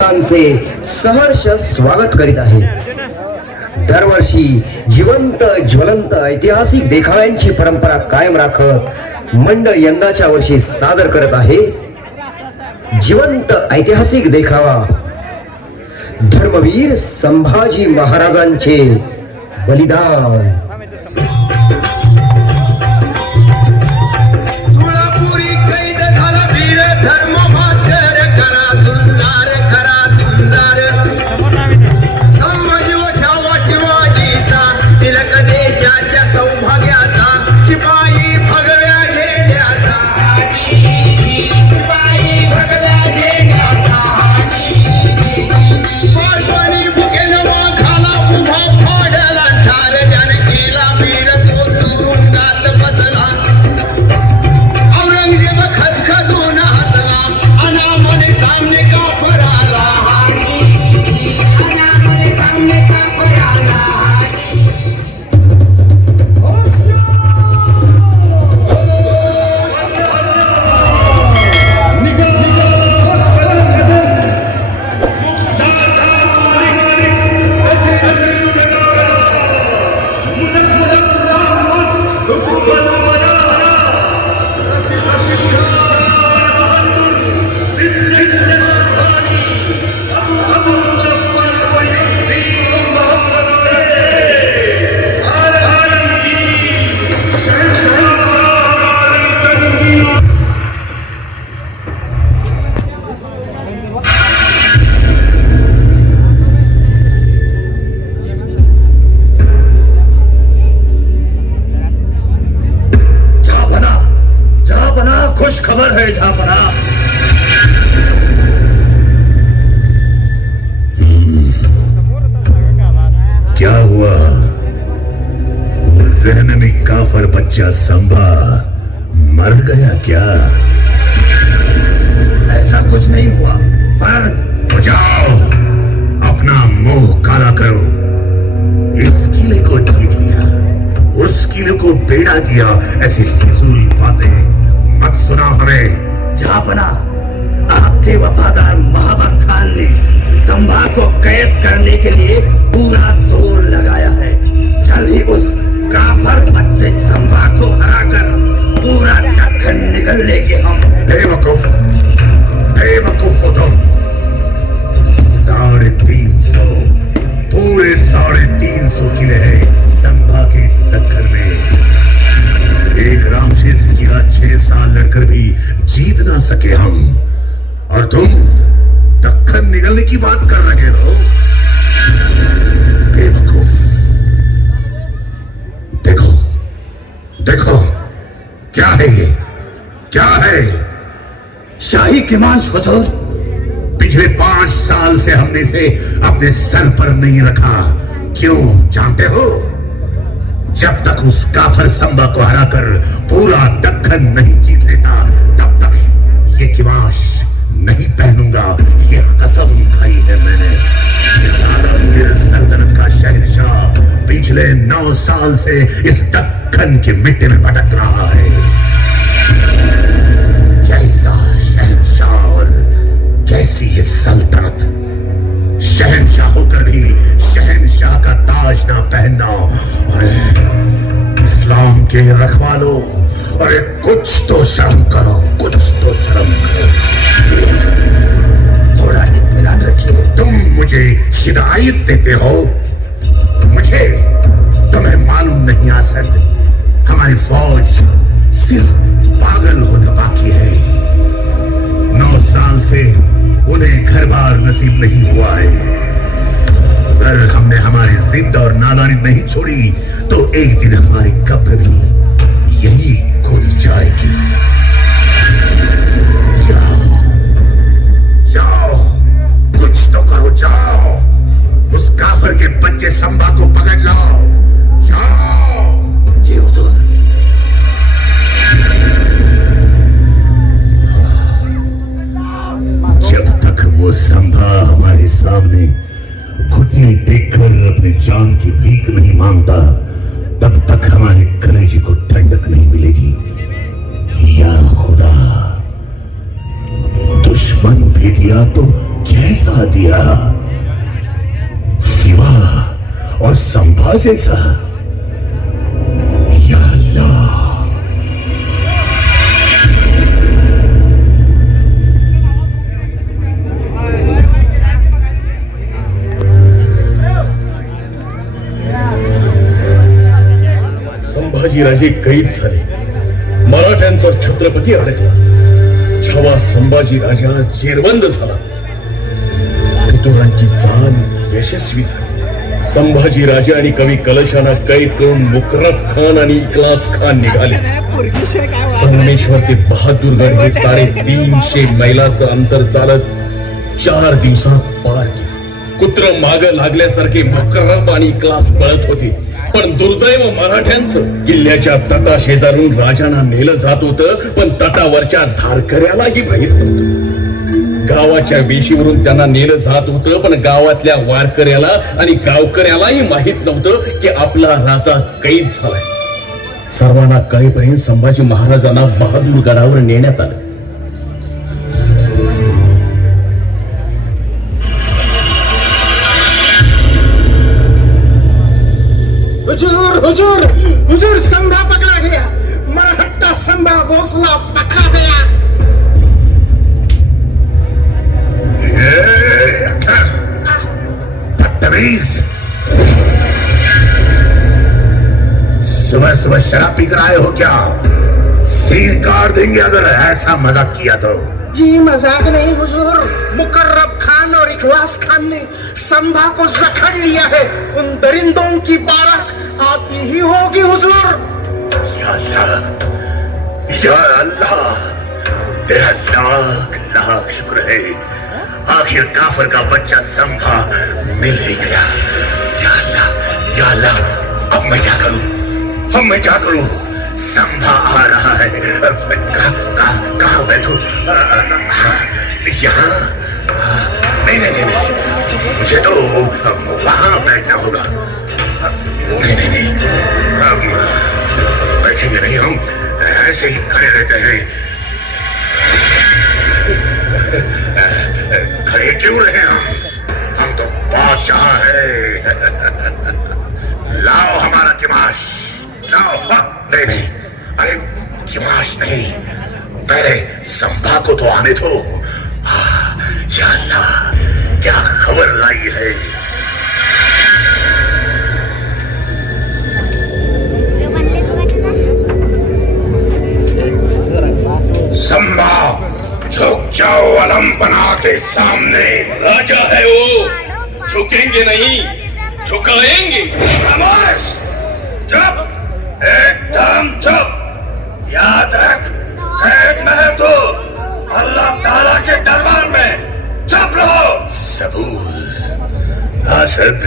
चे सहर्ष स्वागत करीत आहे। दरवर्षी जिवंत ज्वलंत ऐतिहासिक देखाव्यांची परंपरा कायम राखत मंडळ यंदाच्या वर्षी सादर करत आहे जिवंत ऐतिहासिक देखावा धर्मवीर संभाजी महाराजांचे बलिदान। खुश खबर है झापना। क्या हुआ? वो जहन में काफर बच्चा संभा मर गया क्या? ऐसा कुछ नहीं हुआ, पर जाओ अपना मुंह काला करो। इस किले को जीत लिया, उस किले को बेड़ा दिया, ऐसी फिजूल बातें मत सुना हमें। झापना, आपके वफादार महाबत खान ने संभा को कैद करने के लिए पूरा जोर लगाया है। जल्द ही उस काफर बच्चे संभा को हराकर पूरा दक्कन निकल लेंगे हम। बेवकूफ, बेवकूफ हो तुम। 350 पूरे 350 किले हैं संभा के इस दक्कन में। एक रामशेष किला 6 साल लड़कर भी जीत ना सके हम, और तुम दक्कन निकलने की बात कर रहे हो। बेवकूफ। देखो देखो, क्या है ये? क्या है? शाही किमांश हुजूर। पिछले 5 साल से हमने इसे अपने सर पर नहीं रखा। क्यों जानते हो? जब तक उस काफर संभा को हराकर पूरा दक्कन नहीं जीत लेता, तब तक ये किमाश नहीं पहनूंगा। ये कसम खाई है मैंने। इस आलमगीर सल्तनत का शहंशाह पिछले 9 साल से इस दक्कन की मिट्टी में भटक रहा है। कैसा शहंशाह और कैसी ये सल्तनत। शहंशाह होकर भी शहंशाह का ताज ना पहनना। अरे इस्लाम के रखवालो, अरे कुछ तो शर्म करो, कुछ तो शर्म करो। थोड़ा इत्मीनान रखिए। तुम मुझे हिदायत देते हो? मुझे तुम्हें मालूम नहीं आसद, हमारी फौज सिर्फ पागल होना बाकी है। 9 साल से उन्हें घर बार नसीब नहीं हुआ है। अगर हमने हमारी जिद और नादानी नहीं छोड़ी तो एक दिन हमारी कब्र भी यही खुद जाएगी। जाओ जाओ, कुछ तो करो, जाओ उस काफर के बच्चे संभा को पकड़ लाओ। जाओ। जी हुजूर। जब तक वो संभा हमारे सामने घुटने देखकर अपने जान की भीख नहीं मांगता, तब तक हमारे कलेजे को ठंडक नहीं मिलेगी। या खुदा, दुश्मन भी दिया तो कैसा दिया, शिवा और संभा जैसा। या अल्लाह, संभाजीराजे कैद झाले, मराठ्यांचा छत्रपती अडकला, छावा संभाजी राजा जेरबंद झाला, फितुरांची चाल यशस्वी झाली. संभाजी राजे आणि कवी कलशांना कैद करून मुकरब खान आणि इकलास खान निघाले. संगमेश्वर ते बहादूरगड हे 350 मैलाचं अंतर चालत 4 दिवसात पार केले. कुत्र माग लागल्यासारखे मुकरब आणि इकलास पळत होते, पण दुर्दैव मराठ्यांचं किल्ल्याच्या तटा शेजारून राजांना नेलं जात होतं, पण तटावरच्या धारकऱ्यालाही माहित नव्हतं. गावाच्या वेशीवरून त्यांना नेलं जात होतं, पण गावातल्या वारकऱ्याला आणि गावकऱ्यालाही माहित नव्हतं की आपला राजा कैद झालाय. सर्वांना कळेपर्यंत संभाजी महाराजांना बहादूरगडावर नेण्यात आलं. हुजूर हुजूर हुजूर, संभा पकड़ा गया, मरहट्टा संभा भोसला पकड़ा गया. बदतमीज, सुबह सुबह शराब पी कर आए हो क्या? सीन काट देंगे अगर ऐसा मजाक किया तो. जी मजाक नहीं हुजूर, मुकर्रब खान और इखलास खान ने संभा को जकड़ लिया है. उन दरिंदों की बारात आती ही होगी हुजूर. या अल्लाह, या अल्लाह, तेरा लाख लाख शुक्र है, आखिर काफर का बच्चा संभा मिल ही गया. या अल्लाह, या अल्लाह, अब मैं क्या करूं, अब मैं क्या करूं? संभा आ रहा है. कहाँ बैठू? यहाँ? नहीं नहीं नहीं, मुझे तो वहां बैठना होगा. नहीं नहीं नहीं, अब बैठेंगे नहीं, हम ऐसे ही खड़े रहते हैं. खड़े क्यों रहे हम तो बादशाह हैं. लाओ हमारा किमाश, लाओ. नहीं नहीं, अरे किमाश नहीं, पहले संभा को तो आने दो. या अल्लाह, क्या खबर लाई है. संभा, झुक जाओ अलम बना के सामने. राजा है वो, झुकेंगे नहीं, झुकाएंगे. खामोश, चुप, एकदम चुप. याद रख, कैद में है तू, अल्लाह ताला के दरबार में. चुप रहो. सबूर, असद,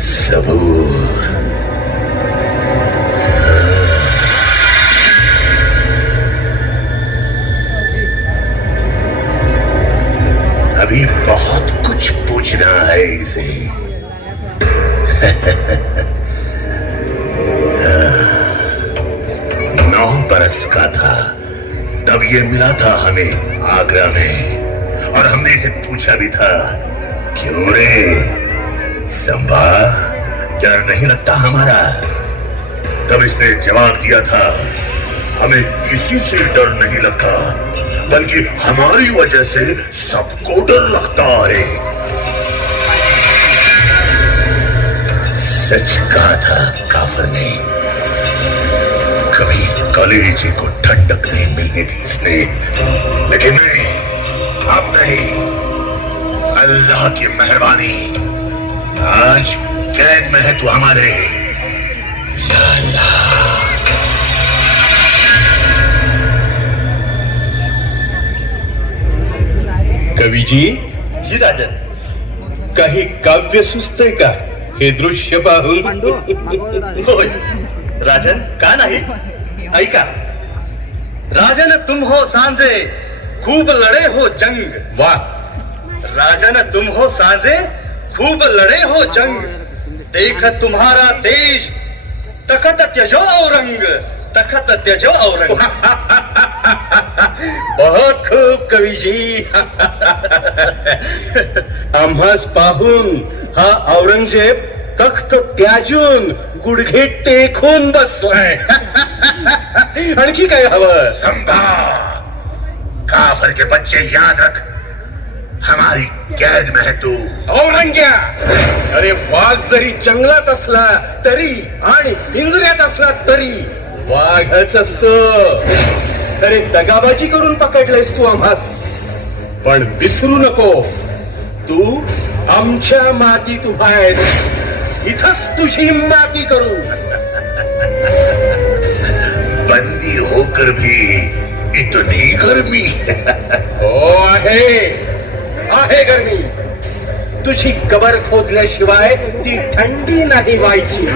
सबूर. अभी बहुत कुछ पूछना है इसे. 9 बरस का था तब ये मिला था हमें आगरा में, और हमने इसे पूछा भी था, क्यों रे संभा, डर नहीं लगता हमारा? तब इसने जवाब दिया था, हमें किसी से डर नहीं लगता, बल्कि हमारी वजह से सबको डर लगता है. सच कहा था काफर ने. कभी कलेजे को ठंडक नहीं मिलनी थी इसने, लेकिन नहीं, अब नहीं. अल्लाह की मेहरबानी, आज कैद में है तू हमारे. या अल्लाह. कवीजी, जी राजन. काही काव्य सुचतंय का हे दृश्य पाहून? होय राजन, का नाही. ऐका. राजन तुम हो सांजे, खूब लड़े हो जंग. वाह, राजन तुम हो सांजे, खूब लड़े हो जंग. देख तुम्हारा देश, तखत त्यजो औरंग, तखत त्यजो औरंग. बहुत खूप कवीजी. आम्हास पाहून हा औरंगजेब तख्त त्याजून गुडघे टेकून बसलाय. आणखी काय हवं? संभा, काफर के बच्चे याद रख, हमारी कैद में है तू. औरंग्या, अरे वाघ जरी जंगलात असला तरी आणि पिंजऱ्यात असला तरी वाघच असतो. अरे दगाबाजी करून पकडलेस तू आम्हास, पण विसरू नको, तू आमच्या मातीत उभा आहेस. इथंच तुझी माती करू. बंदी होकर भी इतनी गर्मी. हो आहे गरमी. तुझी कबर खोदल्याशिवाय ती थंडी नाही व्हायची.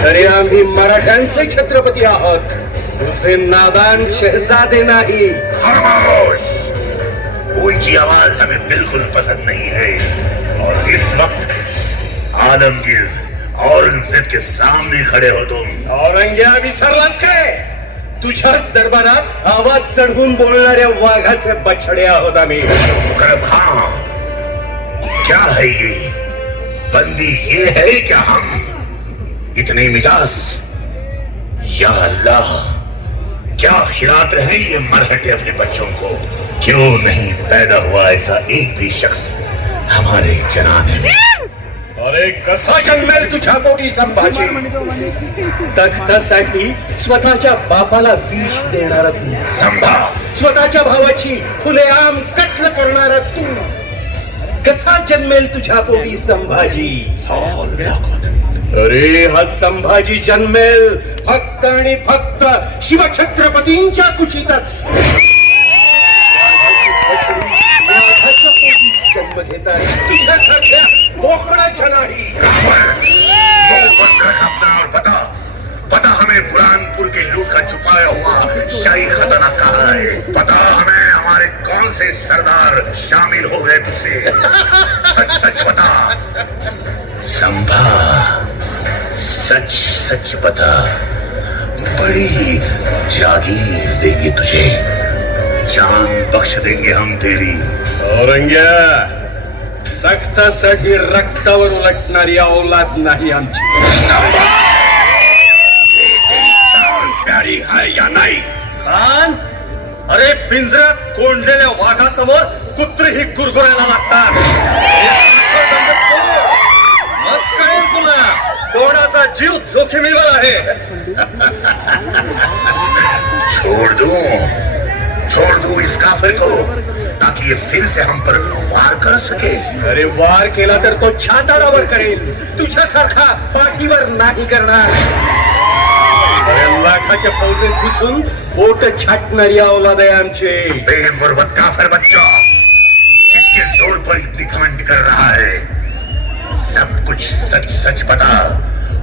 तरी आम्ही मराठ्यांचे छत्रपती आहोत, तुझे नादान शहजादे नाही. खामोश, ऊंची आवाज हमें बिल्कुल पसंद नहीं है. और इस वक्त आलमगीर औरंगजेब के सामने खड़े हो तुम. औरंग्या, विसरलास काय? तुझ्याच दरबारात आवाज चढवून बोलणाऱ्या वाघाचे बछडे आहोत आम्ही. मुकरब खान, क्या है ये? बंदी ये है क्या हम? इतने मिजाज, या अल्लाह, क्या खिलाते हैं ये मरहटे अपने बच्चों को? क्यों नहीं पैदा हुआ ऐसा एक भी शख्स हमारे जनाने में? अरे कसा जन्मेल तुझ्या पोटी संभाजी? तख्तासाठी स्वतःच्या बापाला विष देणारा तू, संभा, स्वतःच्या भावाची खुलेआम कत्ल करणारा तू, कसा जन्मेल तुझ्या पोटी संभाजी? अरे हा संभाजी जन्मेल फक्त आणि फक्त शिवछत्रपतींच्या कुशीतच. जन्म घेत आहे तुझ्यासारख्या बोकडाच्या नाही. मुंह बंद रख अपना और पता हमें बुरहानपुर के लूट का छुपाया हुआ शाही खजाना कहाँ है. पता हमें हमारे कौन से सरदार शामिल हो गए तुझसे. सच सच बता संभा, सच सच बता. बड़ी जागीर देंगे तुझे, जान बख्श देंगे हम तेरी. औरंग्या, तख्तासाठी रक्तावर उलटणारी औलाद नाही आमची. प्यारी है या नाही? खान, अरे पिंजऱ्यात कोंडलेल्या वाघासमोर कुत्रेही गुरगुरायला लागतात. हे साखर दंड सोड. मग कळेल तुला कोणाचा जीव जोखमीवर आहे. छोड़ दूं इस काफिर को ताकि ये फिर से हम पर वार कर सके. अरे वार केला तर तो छाताडावर करेल, तुझ्यासारखा पाठीवर नाही करणार. अरे लाखाच्या फौजेत घुसून बोट छाटणारी औलाद आहे आमचे. बेमुरवत काफिर बच्चा, किसके जोर पर इतनी घमंड कर रहा है? सब कुछ सच सच बता,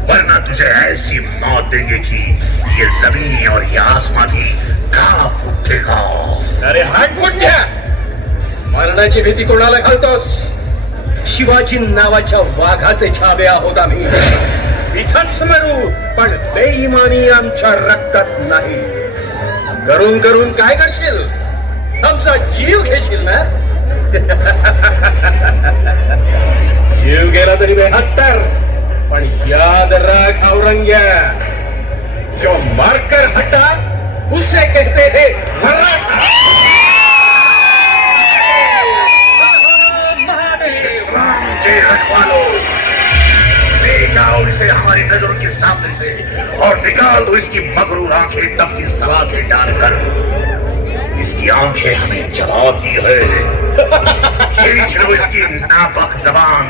वरना तुझे ऐसी मौत देंगे कि ये जमीन और ये आसमां भी कांप उठेगा. अरे हात मोठ्या, मरणाची भीती कोणाला घालतोस? शिवाजी नावाच्या वाघाचे छावे आहोत आम्ही. इथंच मरू, पण बेईमानी आमच्या रक्तात नाही. करून करून काय करशील? आमचा जीव घेशील ना? जीव गेला तरी 72, पण याद राख औरंग्या, जो मारकर हटा उसे कहते हैं मराठा. इस्लाम के रखवालों, ले जाओ इसे हमारी नजरों के सामने से और निकाल दो इसकी मगरूर आंखें तपती सलाखें डालकर. इसकी आंखें हमें जलाती है. खींच लो इसकी नापाक जबान,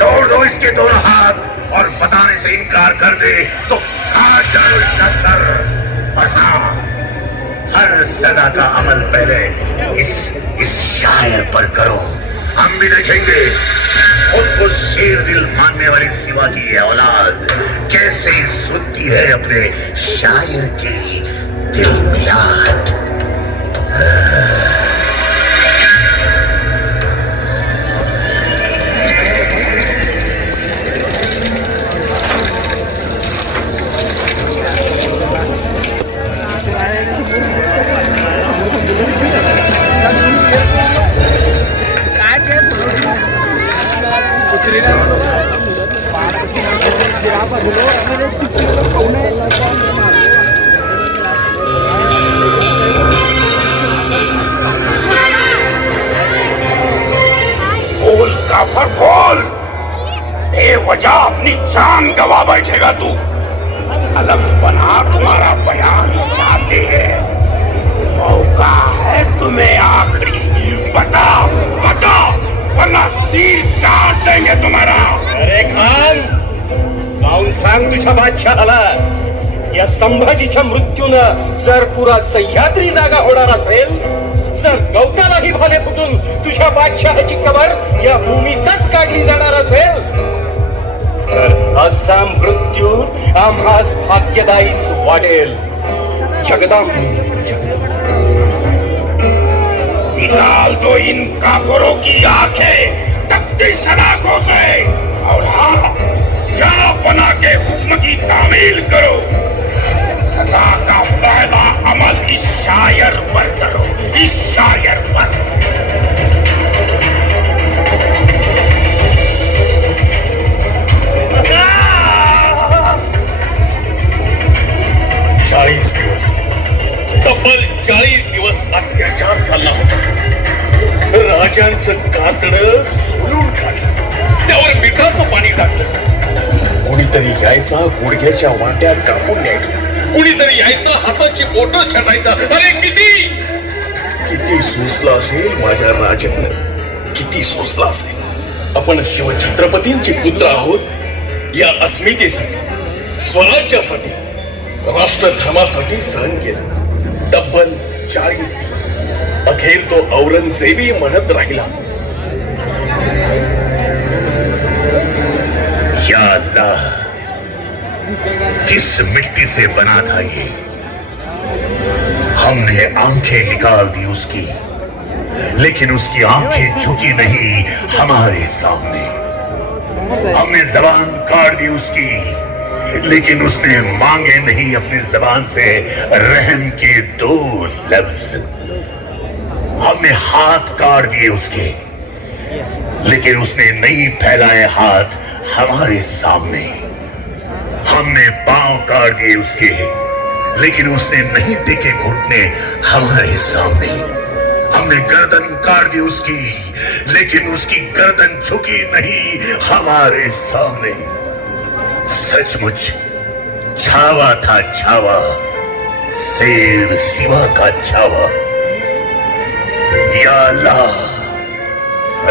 तोड़ दो इसके दोनों हाथ और बताने से इनकार कर दे तो काट डालो इसका सर. और हाँ, हर सजा का अमल पहले इस शायर पर करो. हम भी देखेंगे खुद को शेर दिल मानने वाली शिवाजी की औलाद कैसे सुनती है अपने शायर की दिल मिलाट. बोल काफर बोल, बेवजह अपनी जान गवा बैठेगा तू। अलग बना तुम्हारा बयान चाहते हैं, मौका है तुम्हें आखिरी। बता बता, वरना सील काट देंगे तुम्हारा। अरे खान, जाऊन सांग तुझ्या बादशहाला, या संभाजीच्या मृत्यूनं जर पुरा सह्याद्री जागा होणार असेल, जर गवतालाही भाले फुटून तुझ्या बादशहाची कबर या भूमीतच काढली जाणार असेल, तर असा मृत्यू आम्हास भाग्यदायीच वाटेल. जगदंब जगदंब. निकाल दो इन काफरों की आंखें तपती सलाखों से, और हाँ, जा बना के हुक्म की तामील करो। सजा का पहला अमल इस शायर पर करो, इस शायर पर। 40 दिवस, तब्बल 40 दिवस अत्याचार चालला होता. राजांचं कातडं सोलून काढलं, त्यावर मिठाचं पाणी टाकलं. कोणीतरी यायचा, गुडघ्याच्या वाट्या कापून न्यायचा. कुणीतरी यायचा, हाताची बोटं छाटायचा. अरे किती किती सोसला असेल माझ्या राजानं, किती सोसला असेल. आपण शिवछत्रपतींचे पुत्र आहोत. या अस्मितेसाठी, स्वराज्यासाठी, राष्ट्रधर्मासाठी सहन केलं तब्बल 40 दिवस. अखेर तो औरंगजेबी म्हणत राहिला, या अल्लाह, किस मिट्टी से बना था ये? हमने आंखें निकाल दी उसकी, लेकिन उसकी आंखें झुकी नहीं हमारे सामने. हमने जबान काट दी उसकी, लेकिन उसने मांगे नहीं अपनी जबान से रहम के 2 लफ्ज. हमने हाथ काट दिए उसके, लेकिन उसने नहीं फैलाए हाथ हमारे सामने. हमने पांव काट दिए उसके, लेकिन उसने नहीं टेके घुटने हमारे सामने. हमने गर्दन काट दी उसकी, लेकिन उसकी गर्दन झुकी नहीं हमारे सामने. सचमुच छावा था छावा, शेर सिवा का छावा. या अल्लाह,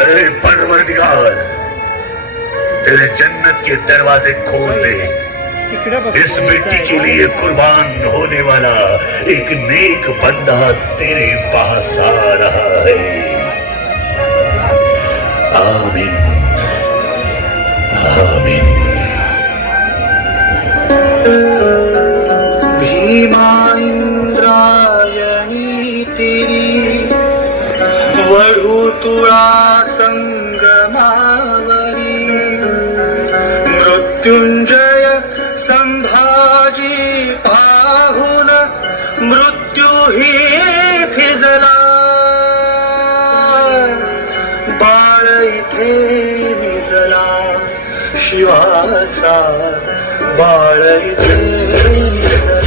अरे परवरदिगार, तेरे जन्नत के दरवाजे खोल दे. इस मिट्टी के लिए कुर्बान होने वाला एक नेक बंदा तेरे पास आ रहा है. आमीन आमीन. भीमा इंद्रायणी तेरी वळू तुळा संगमावरी. मृत्युंजय संभाजी पाहुन मृत्यू ही थिजला. बाळ इथे निजला शिवाचा, बाळ इथे निजला.